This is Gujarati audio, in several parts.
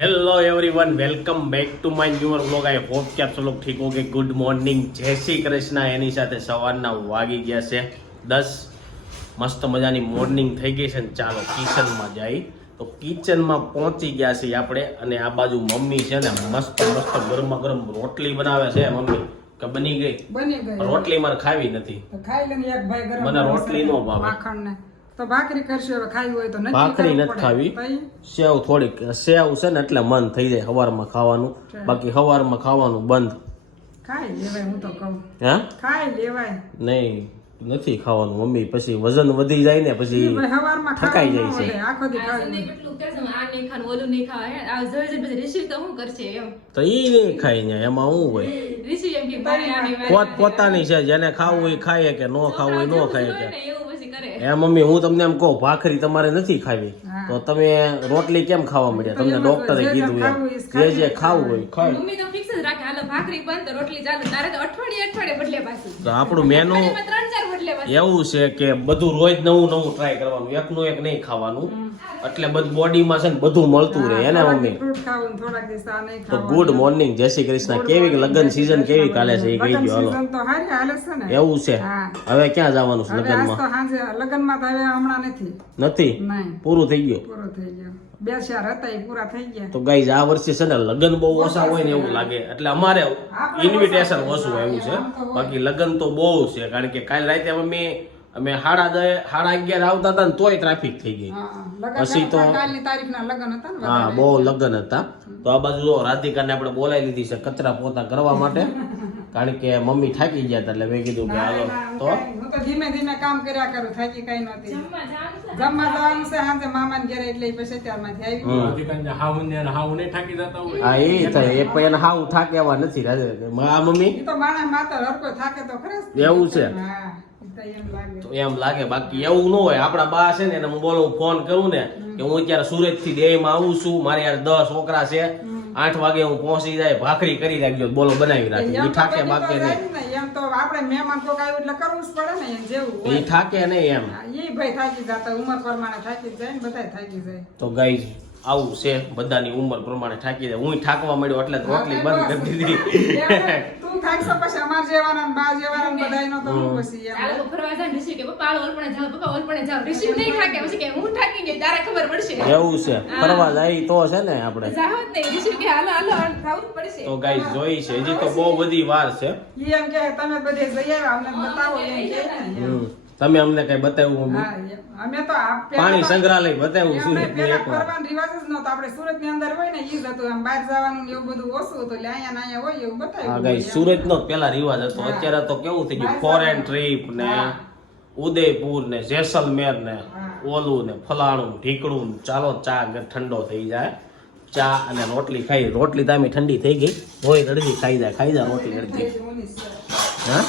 Hello everyone welcome back to my newer vlog I hope कि आप सब लोग ठीक होगे गुड मॉर्निंग जय श्री કૃષ્ણ એની સાથે સવારના વાગી ગયા છે 10 મસ્ત મજાની મોર્નિંગ થઈ ગઈ છે ને ચાલો કિચનમાં જઈ તો કિચનમાં પહોંચી ગયા છીએ આપણે અને આ બાજુ મમ્મી છે ને મસ્ત ગરમા ગરમ રોટલી બનાવે છે મમ્મી કે બની ગઈ રોટલી મારે ખાવી નથી ખાઈ લે એક ભાઈ ગરમ મને રોટલી નો ભાવે માખણ ને તો ભાખરી કરશે હવે ખાવી હોય તો નથી ભાખરી નથી ખાવી સેવ થોડીક સેવ છે ને એટલે મન થઈ જાય સવારમાં ખાવાનું બાકી સવારમાં ખાવાનું બંધ ખાઈ લેવાય હું તો કહું હે ખાઈ લેવાય નહીં નથી ખાવાનું મમ્મી પછી વજન વધી જાય ને પછી સવારમાં થકાઈ જાય છે આખો દી ખાવી કેટલું કે છે આ નહીં ખાવાનું ઓલું નહીં ખાવા આ જોઈ જોઈ પછી ઋષિ તો શું કરશે એમ તો ઈ નહીં ખાઈ ને એમાં શું હોય ઋષિ એમ કે ભાઈ પોત પોતાની છે જેને ખાવું હોય ખાય કે નો ખાવું હોય નો ખાય કે એવું પછી કરે એ મમ્મી હું તમને એમ કહું ભાખરી તમારે નથી ખાવી તો તમે રોટલી કેમ ખાવા મળ્યા તમને ડોક્ટરે કીધું એમ જે ખાવું હોય ખાય મમ્મી તો ફિક્સ જ રાખે હાલો ભાખરી બંધ તો રોટલી ચાલુ તારે તો અઠવાડિયે બદલે પાછું તો આપણું મેનુ ત્રણ ચાર બદલે પાછું એવું છે કે બધું રોજ નવું ટ્રાય કરવાનું એકનું એક નહીં ખાવાનું એટલે બધું બોડીમાં છે ને બધું મળતું રહે એને મમ્મી ફ્રૂટ ખાવું થોડાક દિવસ આ નહીં તો ગુડ મોર્નિંગ જય શ્રી કૃષ્ણ કેવી લગ્ન સીઝન કેવી ચાલે છે એ કહી દો હાલો સીઝન તો હારી હાલે છે ને એવું છે હા. હવે ક્યાં જવાનું છે હવે આજ લગ્નમાં તો સાંજે લગ્નમાં તો હવે હમણાં નથી નહીં પૂરું થઈ ગયું પૂરો થઈ ગયો બે ચાર હતા એ પૂરા થઈ ગયા તો ગાઈઝ આ વર્ષે છે ને લગ્ન બહુ ઓછા હોય ને એવું લાગે એટલે અમારે ઇન્વિટેશન ઓછું આવ્યું છે બાકી લગ્ન તો બહુ છે કારણ કે કાલ રાતે અમે 11:30 આવતા હતા ને તોય ટ્રાફિક થઈ ગઈ પછી તો કાલની તારીખના લગ્ન હતા ને હા બહુ લગ્ન હતા તો આ બાજુ જો રાધિકાને આપણે બોલાવી લીધી છે કચરા પોતા કરવા માટે કારણ કે મમ્મી થાકી ગયા હતા એટલે મેં કીધું કે હાલો તો હું તો ધીમે ધીમે કામ કર્યા કરું થાકી કઈ નહોતી જમવા જવાનું છે સાંજે મામાને ઘરે એટલે પછી ત્યારમાંથી આવી હા એ થાય એ પણ એને હાવ થાક એવા નથી આ મમ્મી ઈ તો માણસ માતા હર કોઈ થાકે તો ખરે જ. એવું છે હા ઈ તો એમ લાગે તો એમ લાગે બાકી એવું ન હોય આપડા બા છે ને એને હું બોલું ફોન કરું ને કે હું અત્યારે સુરત થી દેહમાં આવું છું મારે યાર 10 છોકરા છે 8 વાગે હું પહોંચી જાય ભાખરી કરી રાખજો બોલો બનાવી રાખજો ઈ થાકે બાકે નહીં એમ તો આપણે મહેમાન કોક આવ્યું એટલે કરવું જ પડે ને એમ જેવું હોય. ઈ થાકે નહીં એમ હા, ઈ ભાઈ થાકી જતા ઉંમર પ્રમાણે થાકી જ જાય ને બધાય થાકી જાય તો ગાઈઝ આવું છે બધાની ઉંમર પ્રમાણે થાકી જાય હું થાકવા મળ્યો એટલે રોટલી બંધ કરી દીધી તું થાકશો પછી અમાર જેવાના ને બા જેવાના ને બધાયનો તો હું પછી એમ ચાલો ફરવા જાય ઋષિ કે પપ્પા ઓલપણે જાવ પપ્પા ઓલપણે જાવ ઋષિ નહીં થાકે પછી કે હું થાકી ગઈ તારે ખબર પડશે એવું છે ફરવા જાય તો છે ને આપણે જાવ જ નહીં ઋષિ કે હાલો હાલો ખાવું પડશે તો ગાઈઝ જોઈ છે હજી તો બહુ બધી વાર છે ઈ એમ કે તમે બધે જઈ આવ્યા અમને બતાવો એમ કે ને એમ. તમે અમને કઈ બતાવ્યું મમ્મી? હા, એમ. અમે તો આ પાણી સંગ્રહાલય બતાવ્યું એમ સુરત નહીં, પેલા એકવાર ફરવાનો રિવાજ જ નહોતો. આપણે સુરતની અંદર હોય ને ઈ જ હતું. આમ બહાર જવાનું ને એવું બધું ઓછું હતું. એટલે અહીંયા ને અહીંયા હોય એવું હા બતાવ્યું. ગાઈઝ સુરત નો પેલા રિવાજ હતો અત્યારે તો કેવું થઈ ગયું ફોરેન ટ્રીપ ને ઉદયપુર ને જેસલમેર ને ઓલું ને ફલાણું ઢીકણું ને ચાલો ચા ઠંડો થઈ જાય ચા અને રોટલી ખાઈ રોટલી તો આમી ઠંડી થઈ ગઈ હોય અડધી ખાઈ જાય રોટલી અડધી હા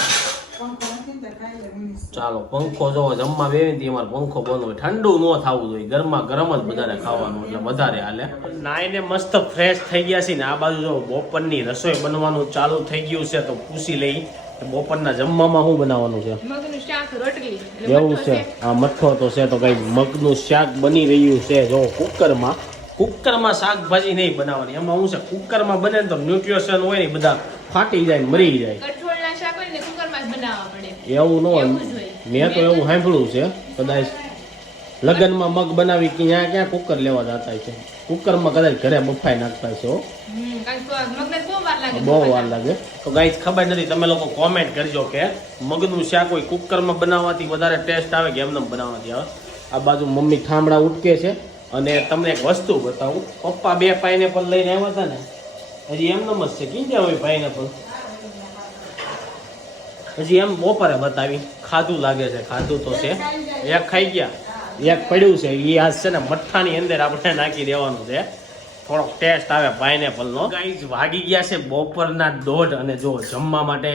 પંખો નથી ને તો ખાઈ લે ઉનીસ. ચાલો પંખો જો જમવા બેવી હતી અમારે પંખો બંધ હોય ઠંડુ ન થવું જોઈએ ગરમા ગરમ જ બધાને ખાવાનું એટલે વધારે હાલે નાઈને મસ્ત ફ્રેશ થઈ ગયા છે ને આ બાજુ જો બપોરની રસોઈ બનવાનું ચાલુ થઈ ગયું છે તો પૂછી લઈ કે બપોરના જમવામાં શું બનાવવાનું છે મગનું શાક રોટલી એવું છે આ મઠ્ઠો તો છે તો કઈ મગનું શાક બની રહ્યું છે જો કુકરમાં શાકભાજી નહીં બનાવવાની એમાં શું છે કુકરમાં બને ને તો ન્યુટ્રિશન હોય ને બધા ફાટી જાય મરી જાય કઠોળના શાક હોય ને કુકરમાં જ બનાવવા પડે એવું ન હોય એવું જ હોય. મેં તો એવું સાંભળ્યું છે કદાચ લગ્નમાં મગ બનાવી કે ક્યાં કુકર લેવા જતા છે કુકરમાં કદાચ ઘરે બફાઈ નાખતા છે હો કારણ કે મગને બહુ વાર લાગે બહુ વાર લાગે તો ગાઈસ ખબર નથી તમે લોકો કોમેન્ટ કરજો કે મગનું શાક હોય કુકરમાં બનાવવાથી વધારે ટેસ્ટ આવે કે એમને બનાવવાથી આવે આ બાજુ મમ્મી ઠામડા ઉટકે છે અને તમને એક વસ્તુ બતાવું પપ્પા 2 પાઇનેપલ લઈને આવ્યા હતા ને હજી એમનો જ છે કઈ ગયા હોય પાઇનેપલ હજી એમ બપોરે બતાવી ખાધું લાગે છે ખાધું તો છે એક ખાઈ ગયા એક પડ્યું છે એ આજ છે ને મઠ્ઠાની અંદર આપણે નાખી દેવાનું છે થોડોક ટેસ્ટ આવે પાઇનેપલ નો ગાઈઝ વાગી ગયા છે બપોરના 1:30 અને જો જમવા માટે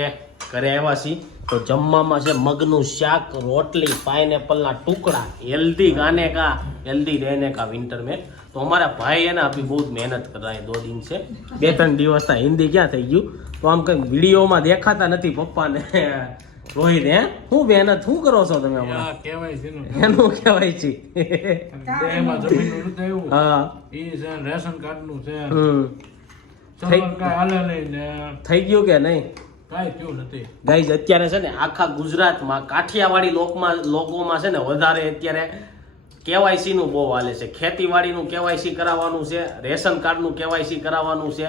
ઘરે આવ્યા છીએ તો જમવામાં છે મગનું શાક રોટલી પાઇનેપલના ટુકડા હેલ્ધી ગાને કા હેલ્ધી રહેને કા વિન્ટર में तो हमारा भाई है ना अभी बहुत मेहनत कर रहा है 2 दिन से 2-3 દિવસ था हिंदी क्या થઈ ગયું તો આમ કઈ વિડીયોમાં દેખાતા નથી પપ્પાને રોહિત હે હું મહેનત શું કરો છો તમે હમણાં? આ કહેવાય છે ને એનું કહેવાય છે એમાં જમીનનું નથી આવ્યું. હા ઈ છે રેશન કાર્ડનું છે. થઈ- ચલણ કાંઈ હાલે નહીં ને થઈ ગયું કે નહીં? કાંઈ થયું નથી. ગાઈઝ અત્યારે છે ને આખા ગુજરાતમાં કાઠિયાવાડી લોકોમાં છે ને વધારે અત્યારે કેવાયસી નું બહુ હાલે છે. ખેતીવાડીનું કેવાયસી કરાવવાનું છે, રેશન કાર્ડનું કેવાયસી કરાવવાનું છે,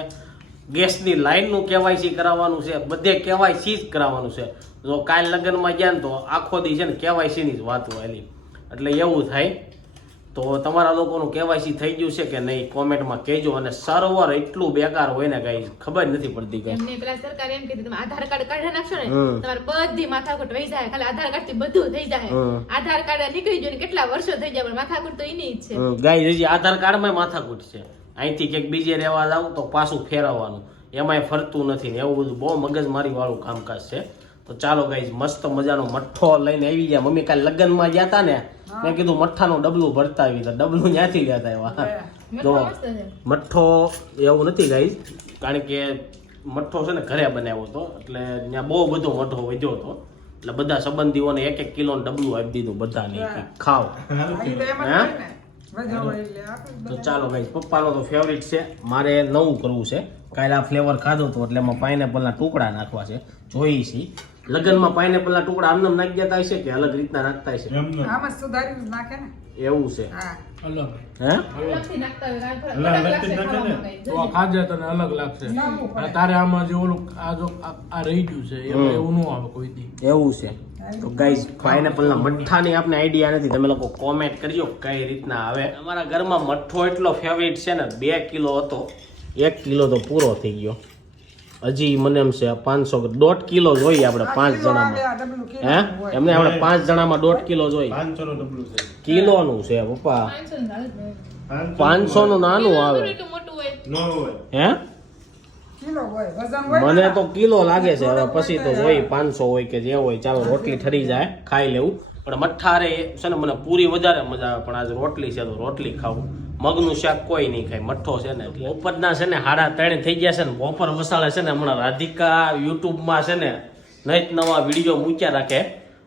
ગેસની લાઈનનું કેવાયસી કરાવવાનું છે, બધે કેવાયસી જ કરાવવાનું છે. જો કાલ લગ્નમાં ગયા ને તો આખો દી છે ને કેવાયસી ની જ વાતો આવેલી. એટલે એવું થાય તો તમારા લોકોનું કેવાયસી થઈ ગયું છે કે નહીં કોમેન્ટમાં કહેજો. અને સર્વર એટલું બેકાર હોય ને ગાઈઝ ખબર નથી પડતી કઈ. એમને પેલા સરકારે એમ કીધું તમે આધાર કાર્ડ કાઢી નાખશો ને હમ. તમારે બધી માથાકૂટ વહી જાય. ખાલી આધાર કાર્ડ થી બધું થઈ જાય. હમ. આધાર કાર્ડ નીકળી ગયું ને કેટલા વર્ષો થઈ જાય પણ માથાકૂટ તો એની જ છે. ગાઈઝ હજી આધાર કાર્ડમાં માથાકૂટ છે. અહીંથી ક્યાંક બીજે રહેવા જાવ તો પાછું ફેરવવાનું, એમાંય ફરતું નથી ને એવું બધું બહુ મગજમારી વાળું કામકાજ છે. તો ચાલો ગાઈઝ મસ્ત મજાનો મઠ્ઠો લઈને આવી ગયા. મમ્મી કાલે લગ્નમાં ગયા હતા ને મેં કીધું મઠ્ઠાનું ડબલું ભરતા આવી તો ડબલું ત્યાંથી લેતા આવ્યા. જો મઠ્ઠો મસ્ત છે. મઠ્ઠો એવું નથી ગાઈઝ, કારણ કે મઠ્ઠો છે ને ઘરે બનાવ્યો હતો એટલે ત્યાં બહુ બધો મઠ્ઠો વધ્યો હતો એટલે બધા સંબંધીઓને 1-1 કિલોનું ડબલું આપી દીધું બધાને કે ખાઓ. અહીં તો એમ જ હે? હોય ને. વધ્યો હોય એટલે આપી જ તો બધા. ચાલો ગાઈઝ પપ્પાનો તો ફેવરિટ છે, મારે નવું કરવું છે. કાલે આ ફ્લેવર ખાધું હતું એટલે એમાં પાઇનેપલના ટુકડા નાખવા છે. જોઈ છીએ લગ્નમાં પાઇનેપલના ટુકડા આમને નાખી દેતા હશે કે અલગ રીતના નાખતા હશે? એમને આમાં સુધારીને જ નાખે ને. એવું છે હા. અલગ. હે? અલગથી નાખતા હોય કાંઈ ફરક અલગ લાગશે અલગથી નાખે ખાવામાં ને કાંઈ. તો આ ખાજે તને અલગ લાગશે. નવું પડે. અને તારે આમાં જે ઓલું આ જો આ રહી ગયું છે એમાં એવું ન આવે કોઈ દી. એવું છે. તો ગાઈઝ પાઇનેપલના મઠ્ઠાની આપને આઈડિયા નથી, તમે લોકો કોમેન્ટ કરજો કઈ રીતના આવે. અમારા ઘરમાં મઠ્ઠો એટલો ફેવરિટ છે ને 2 કિલો હતો, 1 કિલો તો પૂરો થઈ ગયો. હજી મને એમ છે 500 1.5 કિલો જોઈએ આપણે 5 જણામાં. આ ડબલું હે કેવું હોય. એમને આપણે 5 જણામાં 1.5 કિલો જોઈએ. 500 નું ડબલું છે. કિલોનું છે પપ્પા, 500 નું આવે જ નહીં. 500 નું નાનું આવે. એટલું મોટું હોય. નો હોય. હે કિલો હોય વજન હોય મને ને. તો કિલો લાગે છે, હવે પછી તો હોય 500 હોય કે જે હોય. ચાલો રોટલી ઠરી જાય ખાઈ લેવું. પણ મઠ્ઠારે છે ને મને પૂરી વધારે મજા આવે, પણ આજે રોટલી છે તો રોટલી ખાવું. મગનું શાક કોઈ નહીં ખાય, મઠ્ઠો છે ને એટલે. ઉપરના છે ને 3:30 થઈ ગયા છે ને બપોર વસાળે છે ને હમણાં રાધિકા યુટ્યુબમાં છે ને નઈત નવા વિડીયો મૂક્યા રાખે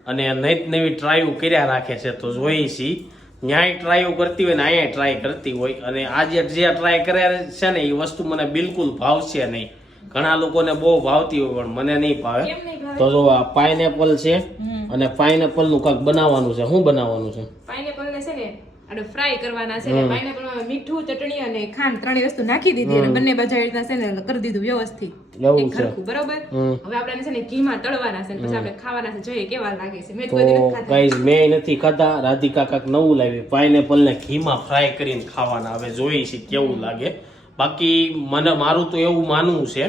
અને નઈત નવી ટ્રાયો કર્યા રાખે છે. તો જોઈ છી ન્યાય ટ્રાયો કરતી હોય ને અહીંયા ટ્રાય કરતી હોય. અને આજે જે ટ્રાય કરે છે ને એ વસ્તુ મને બિલકુલ ભાવશે નહીં. ઘણા લોકોને બહુ ભાવતી હોય પણ મને નહીં ભાવે. કેમ નહીં ભાવે? તો જો આ પાઇનેપલ છે અને પાઇનેપલ નું કાંઈક બનાવવાનું છે. શું બનાવવાનું છે? પાઇનેપલ ને છે ને આપણે ફ્રાય કરવાના છે ને પાઇનેપલ માં મીઠું ચટણી અને ખાંડ ત્રણેય વસ્તુ નાખી દીધી અને બંને બાજુ આવી રીતના છે ને કરી દીધું વ્યવસ્થિત એવું એક છે. હરખું, બરોબર. હમ. હવે આપણે છે ને ઘીમાં તળવાના છે ને પછી આપણે ખાવાના છે, જોઈએ કેવા લાગે છે. મેં તો કોઈ દી તો નથી ખાધા. ગાઈઝ મેં નથી ખાધા, રાધિકા કાંઈક નવું લાવી પાઇનેપલ ને ઘીમાં ફ્રાય કરીને ખાવાના. હવે જોઈ છે કેવું લાગે. બાકી મને મારું તો એવું માનવું છે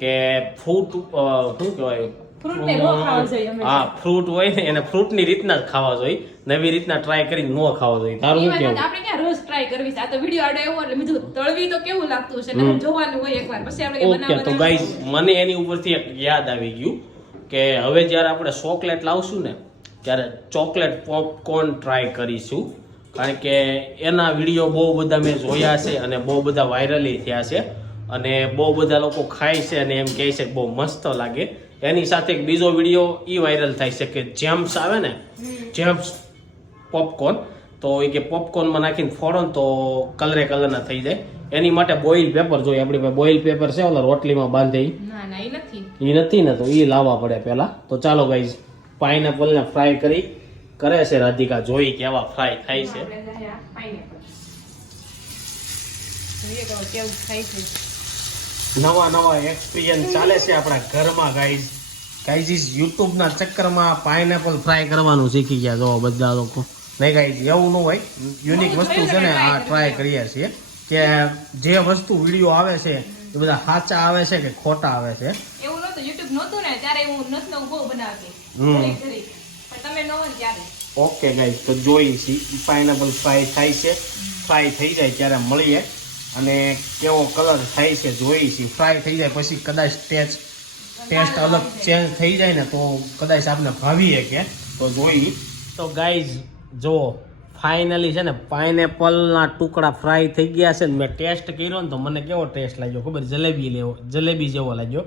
કે ફ્રૂટ શું કહેવાય ફ્રૂટ ને રો ખાવા જોઈએ હંમેશા. હા ફ્રૂટ હોય ને એને ફ્રૂટની રીતના જ ખાવા જોઈએ, નવી રીતના ટ્રાય કરીને ન ખાવા જોઈએ. તારું એ શું વાત કેવું? આપણે ક્યાં રોજ ટ્રાય કરવી છે? આ તો વિડીયો આડો એવો એટલે બીજું તળવી તો કેવું લાગતું હશે ને જોવાનું હોય એકવાર પછી આપણે ઓકે તો બનાવવાનું. ગાઈઝ મને એની ઉપરથી એક યાદ આવી ગયું કે હવે જ્યારે આપણે ચોકલેટ લાવશું ને ત્યારે ચોકલેટ પોપકોર્ન ટ્રાય કરીશું. કારણ કે એના વિડીયો બહુ બધા મેં જોયા છે અને બહુ બધા વાયરલી થયા છે અને બહુ બધા લોકો ખાય છે અને એમ કહે છે કે બહુ મસ્ત લાગે. એની સાથે એક બીજો વિડીયો ઈ વાયરલ થાય છે કે જેમ્સ આવે ને, જેમ્સ પોપકોર્ન, તો એ કે પોપકોર્નમાં નાખીને ફોડો ને તો કલરના થઈ જાય. એની માટે બોઇલ પેપર જોઈએ. આપણી પાસે બોઇલ પેપર છે ઓલા રોટલીમાં બાંધે ઈ. ના ના એ નથી. એ નથી ને તો એ લાવવા પડે પહેલા. તો ચાલો ગાઈઝ પાઇનેપલ ને ફ્રાય કરે છે રાધિકા, જોઈ કેવા ફ્રાય થાય છે. આપણે જાય આ pineapple. જોઈએ તો કેવું થાય છે. નવા એક્સપિરિયન્સ ચાલે છે આપણા ઘરમાં ગાઈઝ યુટ્યુબ ના ચક્કરમાં પાઇનેપલ ફ્રાય કરવાનું શીખી ગયા જો બધા લોકો. નહીં ગાઈઝ એવું ન હોય, યુનિક વસ્તુ છે ને આ ટ્રાય કરીએ છીએ કે જે વસ્તુ વિડીયો આવે છે એ બધા સાચા આવે છે કે ખોટા આવે છે. એવું નહોતું, YouTube નહોતું ને ત્યારે હું નવું બહુ બનાવતી હમ. ઘડીક ઘડીક. પણ તમે ન હોય ત્યારે ઓકે ગાઈઝ તો જોઈ છી પાઇનેપલ ફ્રાય થાય છે. ફ્રાય થઈ જાય ત્યારે મળીએ અને કેવો કલર થાય છે જોઈ છી. ફ્રાય થઈ જાય પછી કદાચ ટેસ્ટ અલગ ચેન્જ થઈ જાય ને તો કદાચ આપણે ભાવીએ કે તો જોઈ. તો ગાઈઝ જો ફાઇનલી છે ને પાઇનેપલના ટુકડા ફ્રાય થઈ ગયા છે ને મેં ટેસ્ટ કર્યો ને તો મને કેવો ટેસ્ટ લાગ્યો ખબર? જલેબી જેવો લાગ્યો.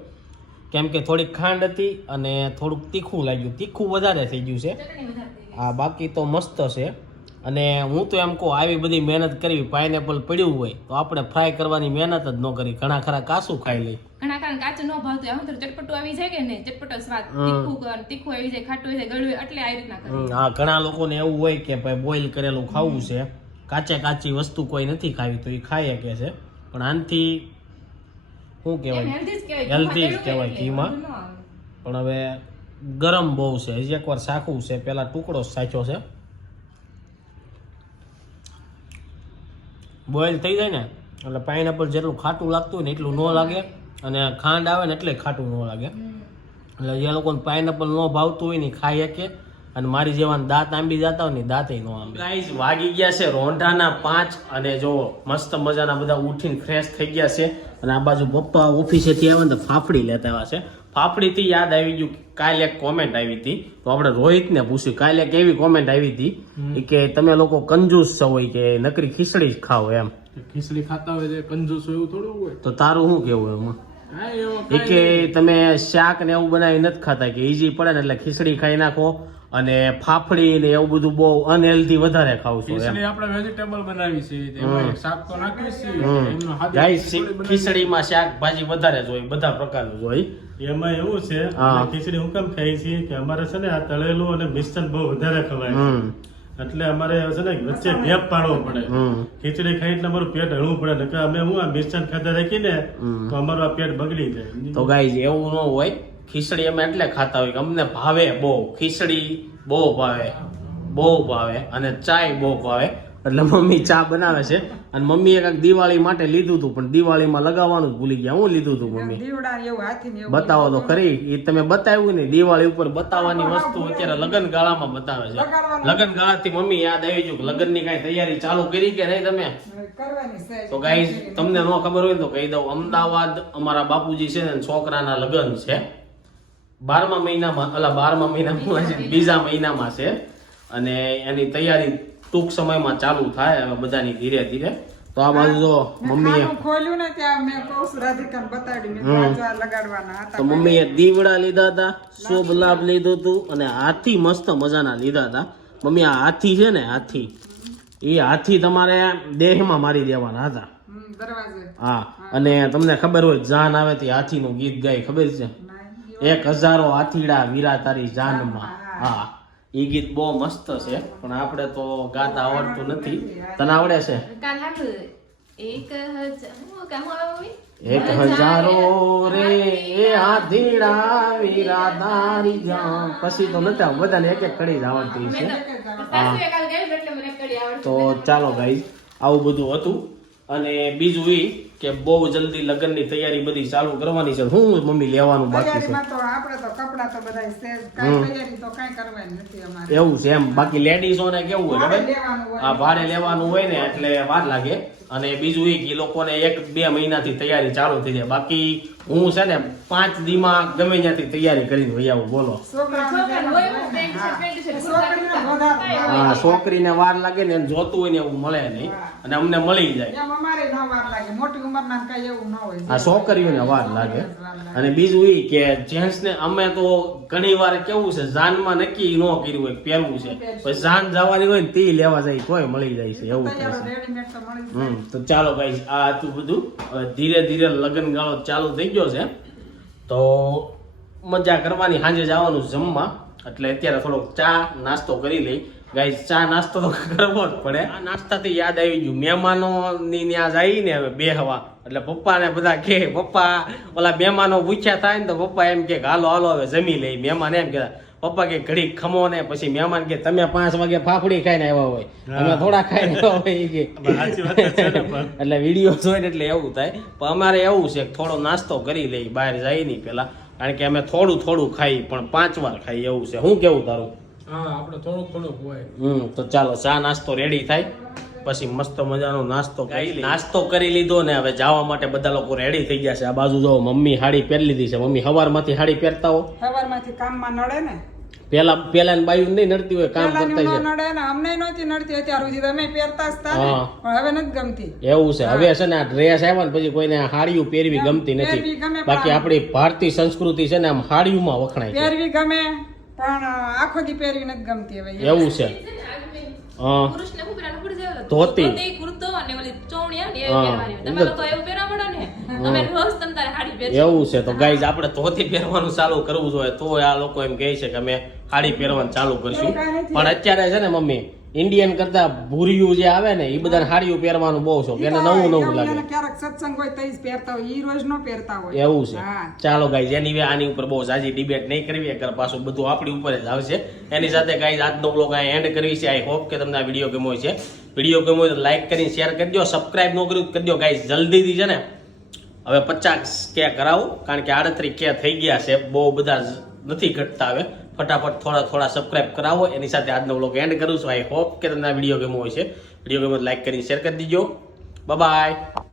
કેમ કે થોડીક ખાંડ હતી અને થોડુંક તીખું લાગ્યું, તીખું વધારે થઈ ગયું છે. ચટણી વધારે થઈ ગઈ. આ બાકી તો મસ્ત છે. અને હું તો એમ કહું આવી બધી મહેનત કરવી, પાઇનેપલ પડ્યું હોય તો આપણે ફ્રાય કરવાની મહેનત જ ન કરી, ઘણા ખરા કાચું ખાઈ લઈ. ઘણા કારણ કાચું ન ભાવતું આમ તો ચટપટું આવી જાય કે ને ચટપટો સ્વાદ તીખું આવી જાય, ખાટું આવી જાય, ગળ્યું એટલે આવી રીતના કરે. હા, ઘણા લોકોને એવું હોય કે ભાઈ બોઇલ કરેલું ખાવું છે, કાચી વસ્તુ કોઈ નથી ખાવી તો એ ખાઈ શકે છે. પણ આનાથી શું કહેવાય, હેલ્ધી જ કહેવાય ઘીમાં. પણ હવે ગરમ બહુ છે, હજી એકવાર ચાખવું છે. પેલા ટુકડો સાચો છે. બોઇલ થઈ જાય ને એટલે પાઇનેપલ જેટલું ખાટું લાગતું હોય ને એટલું ન લાગે, અને ખાંડ આવે ને એટલે ખાટું ન લાગે. એટલે જે લોકોને પાઇનેપલ ન ભાવતું હોય ને ઈ ખાઈ શકે, અને મારી જેવા દાંત આંબી જતા હોય ને દાંતે ન આંબે. ગાઈઝ વાગી ગયા છે રોંઢાના 5 અને જો મસ્ત મજાના બધા ઉઠીને ફ્રેશ થઈ ગયા છે. અને આ બાજુ પપ્પા ઓફિસેથી આવ્યા ને તો ફાફડી લેતા આવ્યા છે. ફાફડીથી યાદ આવી ગયું, કાલે એક કોમેન્ટ આવી હતી તો આપણે રોહિતને પૂછ્યું. કાલે એક એવી કોમેન્ટ આવી હતી કે તમે લોકો કંજૂસ છો હોય કે નકરી ખીચડી જ ખાઓ એમ. ખીચડી ખાતા હોય તો કંજૂસ એવું થોડું હોય. તો તારું શું કેવું એમાં? હા, એવો એ કે તમે શાક ને એવું બનાવી નથી ખાતા, કે ઈઝી પડે ને એટલે ખીચડી ખાઈ નાખો, અને ફાફડી ને એવું બધું બહુ અનહેલ્ધી વધારે ખાવ છો એમ. ખીચડી આપણે વેજીટેબલ બનાવી છે, એમાં શાક તો નાખીએ છીએ. એમનો હાથ ગાઈસ ખીચડીમાં શાકભાજી વધારે જોઈએ, બધા પ્રકારનું જોઈએ. એમાં એવું છે હા. ખીચડી હું કેમ ખાઈ છીએ કે અમારે છે ને આ તળેલું અને મિશ્રણ બહુ વધારે ખવાય છે. એટલે અમારે છે ને વચ્ચે ગેપ પાડવો પડે. ખીચડી ખાઈ એટલે અમારું પેટ હળવું પડે, નકર અમે હું આ મિશ્રણ ખાતા રાખીને તો અમારું આ પેટ બગડી જાય. તો ગાઈસ એવું ન હોય, ખીચડી અમે એટલે ખાતા હોય કે અમને ભાવે બહુ, ખીચડી બહુ ભાવે અને ચાય બહુ ભાવે. એટલે મમ્મી ચા બનાવે છે. અને મમ્મીએ કાંઈક દિવાળી માટે લીધું હતું, પણ દિવાળીમાં લગાવવાનું જ ભૂલી ગયા. હું લીધું હતું મમ્મી? દીવડા એવું હાથીને એવું બતાવો તો ખરી. એ તમે બતાવ્યું ને દિવાળી ઉપર બતાવવાની વસ્તુ અત્યારે લગન ગાળામાં બતાવે છે. લગન ગાળાથી મમ્મી યાદ આવી ગયું કે લગનની કાંઈ તૈયારી ચાલુ કરી કે નહીં તમે? કરવાની છે. તો ગાઈસ તમને ન ખબર હોય ને તો કહી દઉં, અમદાવાદ અમારા બાપુજી છે ને છોકરાના લગન છે. 12મા મહિનામાં બીજા મહિનામાં છે, અને એની તૈયારી ટૂંક સમયમાં ચાલુ થાય હવે બધાની ધીરે ધીરે. તો આ બાજુ જો મમ્મીએ ખાનું ખોલ્યું ને ત્યાં મેં કહું છું રાધિકાને બતાડી, મેં કીધું આ જો આ લગાડવાના હતા. તો મમ્મીએ દીવડા લીધા હતા, શુભ લાભ લીધું હતું, અને હાથી મસ્ત મજાના લીધા હતા. મમ્મી આ હાથી છે ને, હાથી, એ હાથી તમારે દેહમાં મારી દેવાના હતા. દરવાજે હા, અને તમને ખબર હોય જાન આવે તે હાથીનું ગીત ગાય, ખબર છે? 1000 હાથીડા વીરા તારી જાનમાં. હા, એ ગીત બહુ મસ્ત છે, પણ આપણે તો ગાતા આવડતું નથી. તને આવડે છે? કાલ હારું 1000 રે એ હાથીડા વીરા તારી જાન. પછી તો નથી આવડતું, બધાને એક એક કડી જ આવડતી છે. સાસુએ કાલ ગાયું એટલે મને કડી આવડતું. તો ચાલો ગાઈઝ આવું બધું હતું. અને બીજું એ કે બહુ જલ્દી લગ્નની તૈયારી બધી ચાલુ કરવાની છે. હું મમ્મી લેવાનું બાકી છે? તૈયારીમાં તો આપણે તો કપડા તો બધા છે, કાંઈ તૈયારી તો કાંઈ કરવાની નથી અમારે. એવું છે એમ. બાકી લેડીઝોને કેવું હોય ભાડે ખબર? લેવાનું હોય. આ ભાડે લેવાનું હોય ને એટલે વાર લાગે. અને બીજું એ કે લોકોને 1-2 મહિનાથી તૈયારી ચાલુ થઈ જાય. બાકી હું છે ને 5 દીમાં ગમે ત્યાંથી તૈયારી કરીને વહી આવું. બોલો. છોકરાઓને હોય એવું friend છે, friend છે, છોકરીને વધારે હા, છોકરીને વાર લાગે ને, એને જોતું હોય ને એવું મળે નહીં, અને અમને મળી જાય. એમ અમારે ન વાર લાગે, મોટી ઉંમરના કઈ એવું ન હોય. આ છોકરીઓને વાર લાગે. અને બીજું એ કે જેન્ટ્સ ને અમે તો ઘણી વાર કેવું છે, જાનમાં નક્કી ન કર્યું હોય પહેરવું છે, પછી જાન જવાની હોય ને તે લેવા જાય તોય મળી જાય છે, એવું થાય છે. રેડીમેડ તો મળી જ જાય. તો ચાલો ગાઈસ આ હતું બધું. હવે ધીરે ધીરે લગ્ન ગાળો ચાલુ થઈ ગયો છે, તો મજા કરવાની. સાંજે જવાનું જમવા, એટલે અત્યારે થોડોક ચા નાસ્તો કરી લઈ. ગાઈસ ચા નાસ્તો તો કરવો જ પડે. આ નાસ્તાથી યાદ આવી ગયું, મહેમાનો ની ત્યાં જઈ ને હવે બેહવા, એટલે પપ્પા ને બધા કે પપ્પા ઓલા મહેમાનો પૂછ્યા થાય ને તો પપ્પા એમ કે હાલો હાલો હવે જમી લઈ. મહેમાન એમ કહેતા, પપ્પા કે ઘડી ખમો ને. પછી મહેમાન કે તમે 5 વાગે ફાફડી ખાઈને આવ્યા હોય, અમે થોડા ખાઈને આવ્યા હોય કે. એટલે વિડીયો જોઈને એટલે એવું થાય. પણ અમારે એવું છે કે થોડો નાસ્તો કરી લઈ બહાર જાય નહીં પેલા, કારણ કે અમે થોડું ખાઈ પણ 5 વાર ખાઈ, એવું છે. શું કેવું તારું? હા, આપણે થોડુંક હોય. તો ચાલો ચા નાસ્તો રેડી થાય પછી મસ્ત મજાનો નાસ્તો કરી લઈએ. નાસ્તો કરી લીધો ને હવે જવા માટે બધા લોકો રેડી થઈ ગયા છે. આ બાજુ જો મમ્મી સાડી પહેરી લીધી છે. મમ્મી સવારમાંથી સાડી પહેરતા હો? સવારમાંથી કામમાં નડે ને. પેલા ને બાયું નહીં નડતી હોય કામ પેલાની કરતા નો નડે ને અમને નહોતી નડતી અત્યાર સુધી તમે પહેરતા જ હતા ને હા. પણ હવે નથી ગમતી એવું છે હવે છે ને આ ડ્રેસ આવ્યા ને પછી કોઈને હાડીયું પહેરવી ગમતી નથી પહેરવી ગમે બાકી આપણી ભારતીય સંસ્કૃતિ છે ને આમ હાડીયુંમાં વખણાય છે પહેરવી ગમે પણ આખો દી પહેરવી નથી ગમતી હવે એવું છે હા પુરુષને શું પહેરવાનું ખબર છે? ધોતી. કુર્તો અને ઓલી ચોવણી આવે ને હા. એવી પહેરવાની. તમે લોકો એવું પહેરવા માંડો ને તમે રોજ તમ તારે સાડી પહેરશો. એવું છે તો ગાઈઝ આપણે ધોતી પહેરવાનું ચાલુ કરવું જોઈએ તો આ લોકો એમ કહે છે કે અમે સાડી પહેરવાનું ચાલુ કરશું પણ અત્યારે છે ને મમ્મી ઇન્ડિયન કરતા ભૂરિયું જે આવે ને એ બધાને સાડીયું પહેરવાનું બહુ શોખ એને નવું નવું લાગે ક્યારેક સત્સંગ હોય તો જ પહેરતા હોય ઈ રોજ નો પહેરતા હોય એવું છે હા. ચાલો ગાઈઝ એની વે આની ઉપર બહુ સાજી ડિબેટ નહીં કરવી એકર પાછું બધું આપણી ઉપર જ આવશે એની સાથે ગાઈઝ આજનો બ્લોગ અહીં એન્ડ કરવી છે આઈ હોપ કે તમને આ વિડીયો ગમ્યો છે વિડીયો ગમ્યો હોય તો લાઈક કરીને શેર કરજો સબસ્ક્રાઇબ ન કર્યું તો કરજો ગાઈઝ જલ્દીથી છે ને હવે 50K કરાવું કારણ કે 38K થઈ ગયા છે બહુ બધા નથી ઘટતા હવે ફટાફટ થોડા સબસ્ક્રાઇબ કરાવો એની સાથે આજનો બ્લોગ એન્ડ કરું છું આઈ હોપ કે તમને આ વિડીયો ગમ્યો હોય છે વિડીયો ગમ્યો તો લાઈક કરીને શેર કરી દીજો બાય